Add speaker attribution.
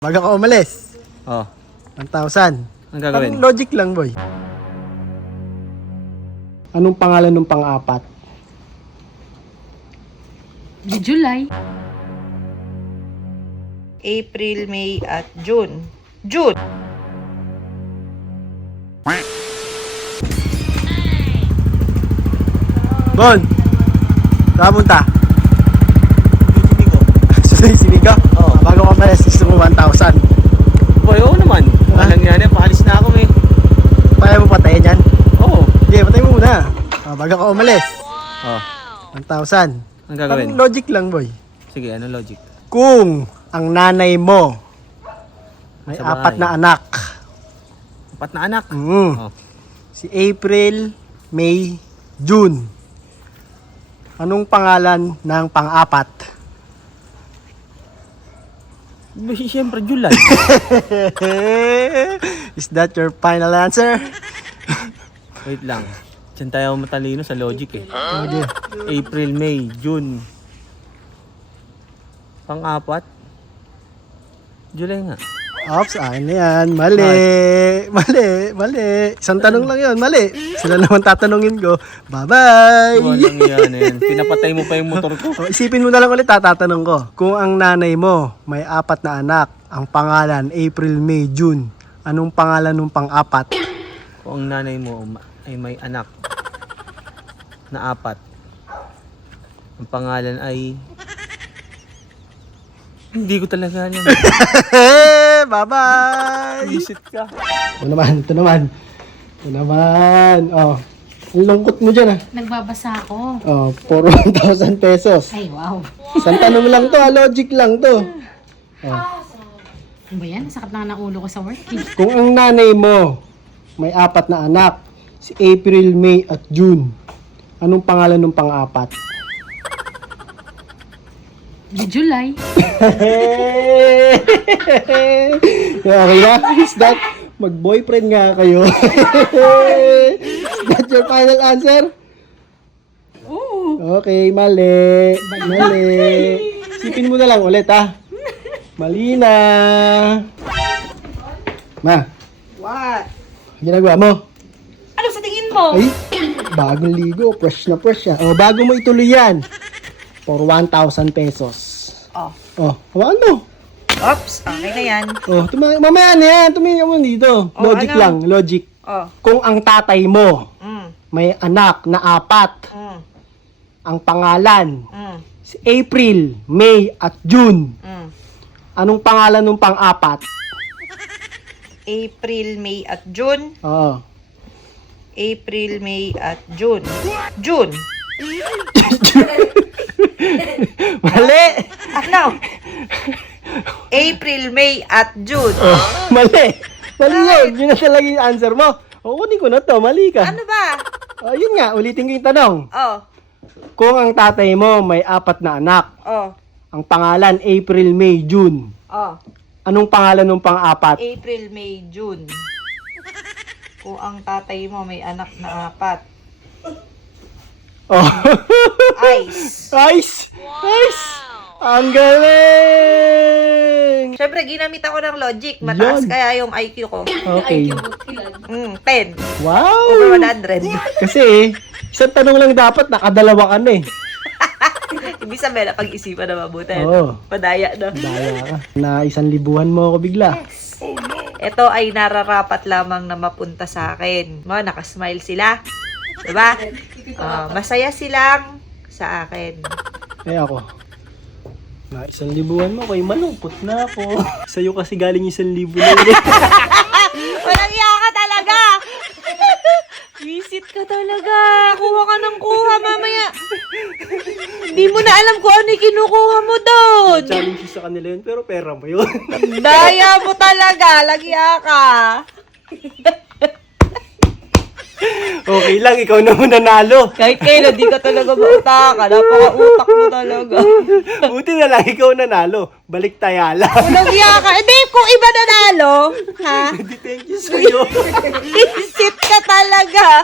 Speaker 1: Bago ka umalis.
Speaker 2: Oh,
Speaker 1: 1,000.
Speaker 2: anong gagawin?
Speaker 1: Parang logic lang, boy. Anong pangalan ng pang-apat?
Speaker 3: July.
Speaker 4: April, May, at June. June!
Speaker 1: Bon! Saan punta?
Speaker 2: Sinigo.
Speaker 1: Susunod sinigaw?
Speaker 2: Oo.
Speaker 1: Bago ka umalis, gusto mo 1,000.
Speaker 2: Boy, oo naman.
Speaker 1: Ha?
Speaker 2: Walang yan, paalis na ako eh.
Speaker 1: Kaya mo patayin yan?
Speaker 2: Oo.
Speaker 1: Sige, patay mo muna. Bago ka umalis.
Speaker 2: Oh,
Speaker 1: 1,000.
Speaker 2: anong gagawin?
Speaker 1: Parang logic lang, boy.
Speaker 2: Sige, ano logic?
Speaker 1: Kung ang nanay mo may
Speaker 2: Sa bahay.
Speaker 1: 4 na anak.
Speaker 2: 4 na anak.
Speaker 1: Mm.
Speaker 2: Oh.
Speaker 1: Si April, May, June. Anong pangalan ng pang-apat?
Speaker 2: Siyempre, July.
Speaker 1: Is that your final answer?
Speaker 2: Wait lang. Diyan tayo matalino sa logic eh.
Speaker 1: Okay.
Speaker 2: April, May, June. Pang-apat? July nga.
Speaker 1: Ops, akin na yan. Mali. Mali. Isang tanong lang yun. Mali. Sila naman tatanungin ko. Bye-bye.
Speaker 2: Walang yan eh. Pinapatay mo pa yung motor ko.
Speaker 1: Isipin mo na lang ulit, tatanong ko. Kung ang nanay mo may 4 na anak, ang pangalan April, May, June, anong pangalan ng pang-apat?
Speaker 2: Kung ang nanay mo ay may anak na 4, ang pangalan ay... Hindi ko talaga alam.
Speaker 1: Bye-bye.
Speaker 2: Visit ka.
Speaker 1: Ito naman. Oh, ang lungkot mo dyan ah.
Speaker 3: Nagbabasa ako.
Speaker 1: Oh, for 1,000 pesos.
Speaker 3: Ay, wow.
Speaker 1: Isang tanong lang to, logic lang to. Oh.
Speaker 3: Ano ba yan? Sakit na ng ulo ko sa work.
Speaker 1: Kung ang nanay mo may 4 na anak, si April, May, at June, anong pangalan ng pang-apat?
Speaker 3: July.
Speaker 1: Okay na? Is that mag-boyfriend nga kayo? Is that your final answer?
Speaker 3: Oo.
Speaker 1: Okay, mali. Sipin mo na lang ulit ha. Mali na. Ma,
Speaker 4: What?
Speaker 1: ginagawa mo?
Speaker 4: Ano sa tingin mo?
Speaker 1: Ay, bagong ligo. Fresh na fresh yan. O, bago mo ituloy yan. For 1,000 pesos.
Speaker 4: Oh.
Speaker 1: Oh, hawakan mo.
Speaker 4: Oops, okay na yan.
Speaker 1: Oh, mamaya na yan. Tumingin mo dito.
Speaker 4: Oh,
Speaker 1: Logic
Speaker 4: ano?
Speaker 1: lang, logic.
Speaker 4: Oh.
Speaker 1: Kung ang tatay mo
Speaker 4: Mm.
Speaker 1: may anak na 4,
Speaker 4: Mm.
Speaker 1: ang pangalan,
Speaker 4: Mm.
Speaker 1: si April, May, at June,
Speaker 4: Mm.
Speaker 1: anong pangalan ng pang-4?
Speaker 4: April, May, at June.
Speaker 1: Oo.
Speaker 4: April, May, at June. June.
Speaker 1: Mali!
Speaker 4: Ano? April, May, at June.
Speaker 1: Mali! Mali yun! Yun na talaga yung answer mo. O, kunin ko na to. Mali ka.
Speaker 4: Ano ba?
Speaker 1: O, yun nga. Ulitin ko yung tanong.
Speaker 4: Oh.
Speaker 1: Kung ang tatay mo may 4 na anak,
Speaker 4: Oh.
Speaker 1: ang pangalan April, May, June,
Speaker 4: Oh.
Speaker 1: anong pangalan ng pang-4?
Speaker 4: April, May, June. Kung ang tatay mo may anak na 4.
Speaker 1: Oh.
Speaker 4: Ice.
Speaker 1: Ice! Ice! Ang galing!
Speaker 4: Siyempre, ginamit ako ng logic. Mataas
Speaker 1: Yan.
Speaker 4: kaya yung IQ ko.
Speaker 1: Okay.
Speaker 4: 10.
Speaker 1: Wow!
Speaker 4: Over 100.
Speaker 1: Kasi, isang tanong lang dapat, nakadalawa ka na eh.
Speaker 4: Ibig sabihin na pag-isipan na mabuti.
Speaker 1: Oo.
Speaker 4: Padaya, no?
Speaker 1: Daya ka. Na 1,000 mo ako bigla.
Speaker 4: Ito ay nararapat lamang na mapunta sa akin. Mga nakasmile sila. Diba? Masaya silang sa akin.
Speaker 1: Eh ako. Na 1,000 mo ako, malungkot na ako. Sa'yo kasi galing 1,000 na yun.
Speaker 4: Walang iya ka talaga! Visit ka talaga. Kuha ka ng kuha mamaya. Hindi mo na alam kung ano yung kinukuha mo doon.
Speaker 1: Challenge sa kanila yun, pero pera mo yun.
Speaker 4: Daya mo talaga. Lagya ka.
Speaker 1: Okay lang, ikaw na muna nanalo.
Speaker 4: Kahit kailan, di ka talaga mautaka. Napaka-utak mo talaga.
Speaker 1: Buti na lang, ikaw nanalo. Balik tayala.
Speaker 4: Walang iya ka. Hindi, kung iba nanalo. Ha?
Speaker 1: Hindi, thank you sa'yo.
Speaker 4: Visit ka talaga.